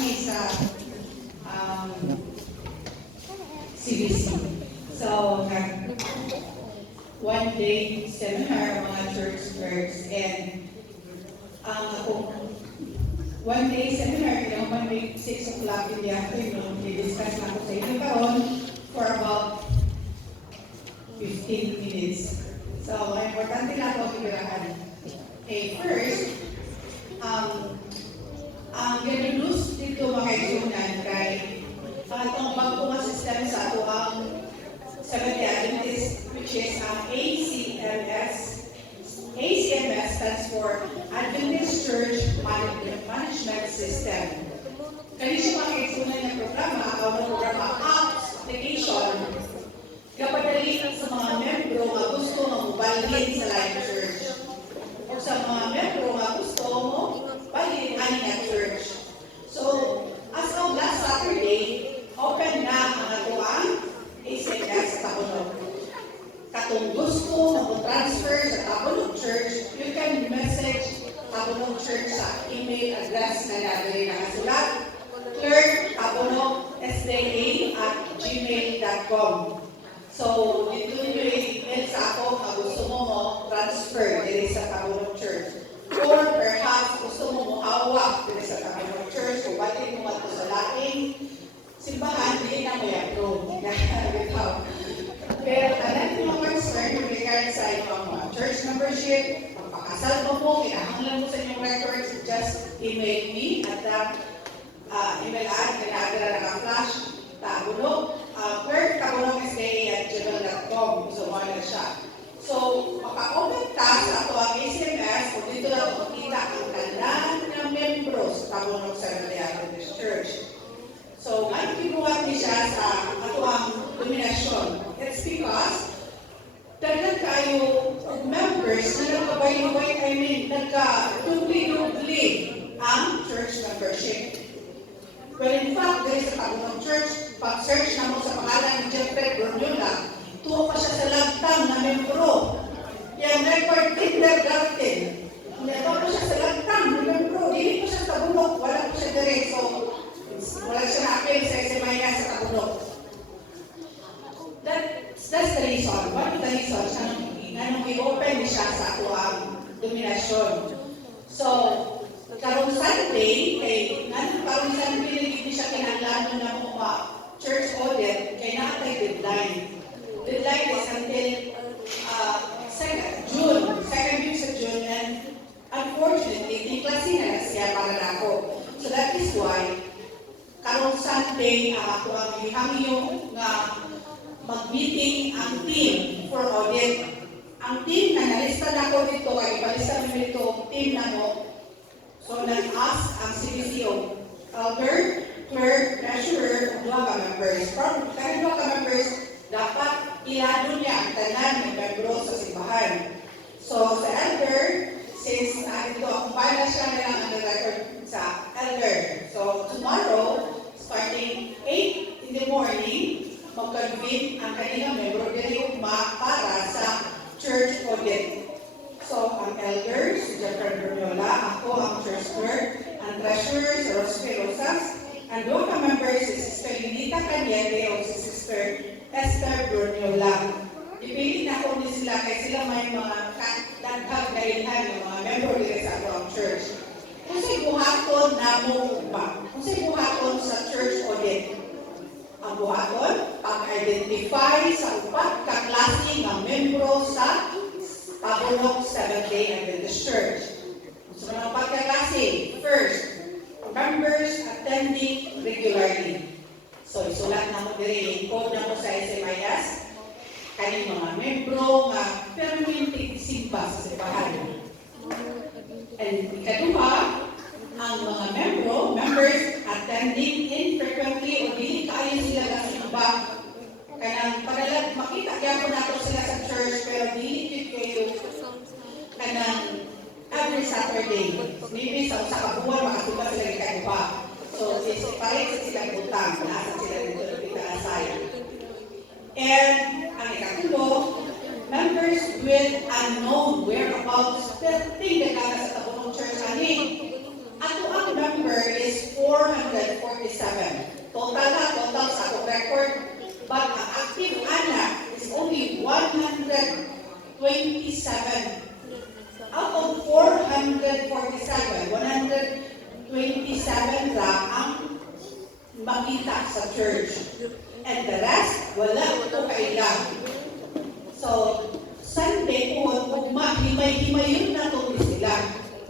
kami sa CBC. So, one-day seminar mga church works and one-day seminar, Monday 6 o'clock in the afternoon, i-discuss na ako sa inyo karon for about 15 minutes. So, importante na ako ibirahan. Okay, first, ang ginulus dito mga kaibigan kay itong bagong system sa ato ang Seventh-day Adventist, which is ACMS. ACMS stands for Adventist Church Management System. Kaya siya mga kaibigan ng programa, ang programa apps, application, kapadali sa mga membro na gusto na mubalhin sa live church. O sa mga membro na gusto mo balhin ang church. So, as of last Saturday, open na ang atuang ACMS sa Tabunog. Katong gusto na transfer sa Tabunog Church, you can message Tabunog Church sa email address na nabili na kasulat, clerk.tabunogsda@gmail.com. So, dito nyo i-email sa ako na gusto mo transfer dito sa Tabunog Church. Or perhaps gusto mo hawak dito sa Tabunog Church, kung batin mo ito sa laking simbahan, hindi na mo i-approve. Pero alam mo mga concern regarding sa inyong church membership, magpakasal mo po, kinahanglan mo sa inyong records, just email me at that email ad, kinahanglan na flash Tabunog, clerk.tabunogsda@gmail.com. So, mo na siya. So, maka-open ka sa ito ang ACMS, kung dito na makikita ang tanan ng membros sa Tabunog Seventh-day Adventist Church. So, magkibuhat niya siya sa ito ang dominasyon. It's because dagdag kayo of members na nagkabay-bay, nagka-dubli-dubli ang church membership. Well, in fact, there is a Tabunog Church, pag-search na mo sa pangalan ni Jeffrey Brunyola, tuwa pa siya sa lagtang na membro. Yung record kindergarten. Tuwa pa siya sa lagtang na membro. Hindi pa siya Tabunog, wala pa siya diretso. Wala siya na-appeal sa SMIS sa Tabunog. That's the reason. One of the reasons na i-open siya sa ato ang dominasyon. So, karong Sunday, karong Sunday, hindi siya kinahanglan na mga church audit, kaya nakatay deadline. Deadline is until second week sa June, and unfortunately, di klase na siya para na ako. So that is why, karong Sunday, ako ang ihangyo nga mag-meeting ang team for audit. Ang team na nalista na ko dito, ay ipalista namin dito, team na mo. So, nag-ask ang CBCO, elder, clerk, treasurer, dua ka members. Kahit dua ka members, dapat ilado niya ang tanan ng membro sa simbahan. So, sa elder, since ito, kumpara siya na lang ang record sa elder. So, tomorrow, starting 8 in the morning, mag-convene ang kanilang membro dili para sa church audit. So, ang elders, si Jeffrey Brunyola, ako ang church clerk, ang treasurer, si Rosy Rosas, and doon ka members, si Sister Linita Cañete o si Sister Esther Brunyola. Ipili na ko din sila kaya sila may mga daghag na ilhan ng mga member dito sa ang church. Kung sa'y buhaton na mo ba? Kung sa'y buhaton sa church audit, ang buhaton, pag-identify sa upat kaklase ng membro sa Tabunog Seventh-day Adventist Church. So, mga pagkaklase, first, members attending regularly. So, isulat na mo diri, code na mo sa SMIS, kaning mga membro nga permanenteng simba sa simbahan. And ikaduha, ang mga members attending infrequently o dili kaayo sila na simba. Kanang padalag, makita yan po nato sila sa church, pero dili kayo kanang every Saturday. Maybe sa kabuhan, makatuba sila ikaduha. So, separate sa silang utang, nasa sila dito na pinaasay. And ang ikatulo, members with unknown whereabouts, perting dekada sa Tabunog Church ani. Ato ang number is 400 7 ra ang makita sa church. And the rest, wala ito kailang. So, Sunday po, himay-himayon na ito sila.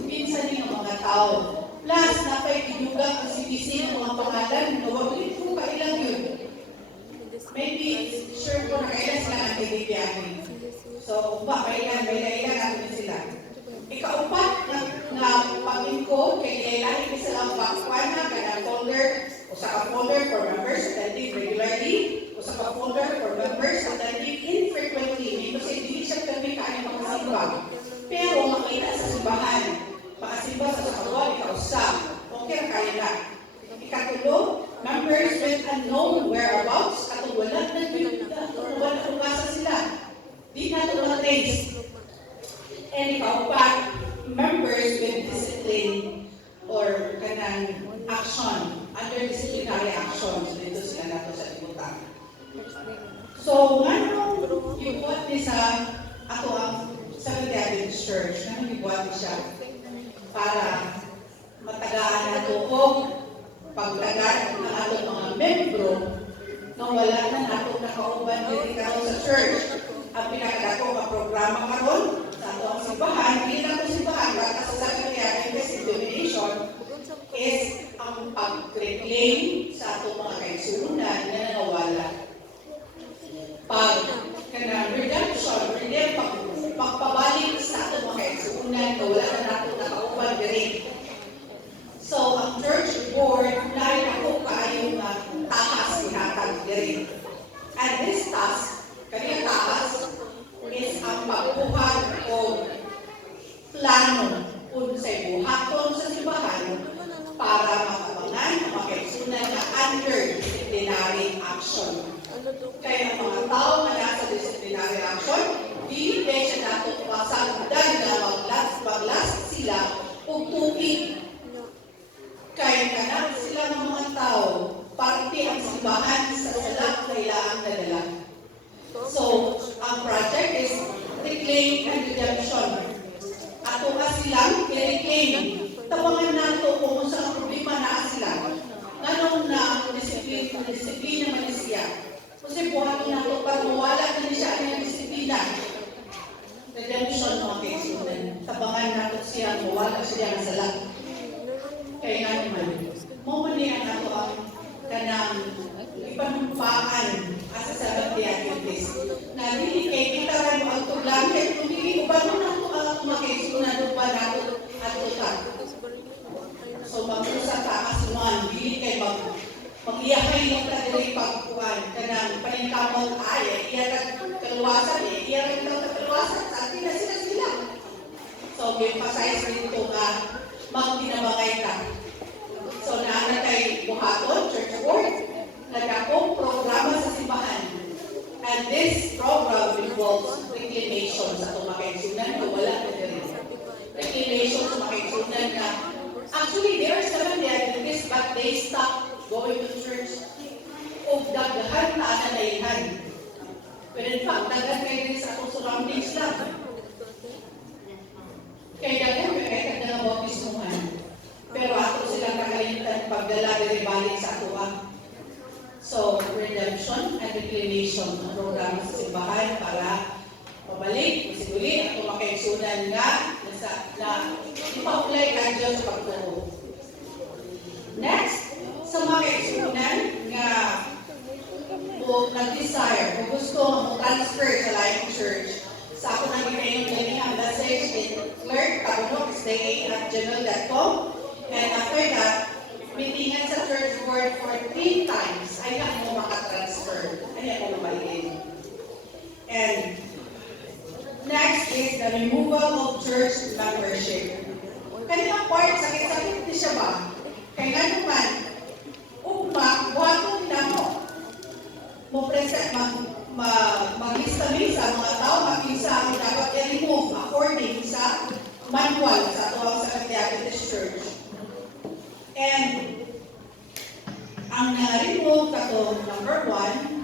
Minsan yung mga tao. Plus, napay-inugang kasi busy ng mga pangalan. Huwag ito kailang yun. Maybe, sure ko na kailan sila ang tibigyahin. So, may ilan natin sila. Ikaupat na pag-inko, kay ilahin ka silang bakwana, kaya folder, o sa folder for members attending regularly, o sa folder for members attending infrequently. Kasi hindi siya kami kaya makasimba. Pero makita sa simbahan, makasimba sa kapwa, ikausap. Okay, kaya na. Ikatulo, members with unknown whereabouts, at wala umasa sila. Di na ito na-trace. And ikaupat, members with discipline or kanang action, under disciplinary actions, dito sila nato sa libutan. So, anong ibuat ni sa ato ang Seventh Adventist Church? Anong ibuat ni siya? Para matagaan na ito o pagtagaan ng ato mga membro na wala na nato nakauban dito sa church. Ang pinakadako ang programa karon sa ato ang simbahan, hindi na ito simbahan, baka sa Seventh Adventist denomination is ang pag-reclaim sa ato mga kaigsunan na nawala. Redemption, pagpabalik sa ato mga kaigsunan na wala na nato nakauban dito. So, ang church board, dahil ako kayong takas ihatag diri. And this task, kanina takas, is ang pagbuhat o plano kung sa buhaton sa simbahan para makabangan ang mga kaigsunan na under disciplinary action. Kaya ang mga tao na nasa disciplinary action, hindi siya nato pasagdan na maglas sila o tubig. Kaya kanak sila ng mga tao, parte ang simbahan sa salak na ilang nadala. So, ang project is reclaim and redemption. Ato ka silang i-reclaim. Tabangan nato kung sa problema na sila. Ganong na disiplina man siya. Kasi buhatin nato para mawala na siya ang disiplina. Redemption mga kaisunan. Tabangan nato siya, mawala siya ang salak. Kaya nga naman, mamanihan nato ang kanang ipanumpaan asa sa Seventh Adventist. Na hindi kay kita rin mo ang tuglang, kaya kung hindi uban mo na ito ang makaisunan uban nato at utak. So mag-usap ka kasuhan, hindi kay mag-iyahay ng katilig pagkuhan, kanang paningkamot ay, iyatag kaluwasan, iyatag kaluwasan, sa atin na sila. So, emphasize dito nga, magtinabangay ka. So, naana kay buhaton, church board, nagakong programa sa simbahan. And this program involves reclamation sa itong makaigsunan na wala na rin. Reclamation sa makaigsunan na actually, they are Seventh Adventists, but they stopped going to church. O dagdahan na ananayihan. Pero in fact, dagdahan kayo din sa atong surroundings lang. Kaya dagdahan na bautismuhan. Pero ato silang nakalimutan pagdala rin balik sa atuwa. So, redemption and reclamation ang programa sa simbahan para pabalik, masiguli, at makaigsunan nga na ipaulay ka Diyos sa pagturo. Next, sa mga kaigsunan nga nag-desire o gusto mag-transfer sa Life Church, sa ako nang ginayong ganyan message in clerk.gmail.com. And after that, meetingan sa church board for 3 times. Ay na mo makatransfer. Ay ako mabalikin. And next is the removal of church membership. Kanina part, sakit-sakit di siya ba? Kaya naman, buhato nila mo. Mo-present, mag-lista-lista mga tao, mag-lista ang dapat i-remove according sa manual sa tuwang sa Adventist Church. And ang na-remove kato, number 1,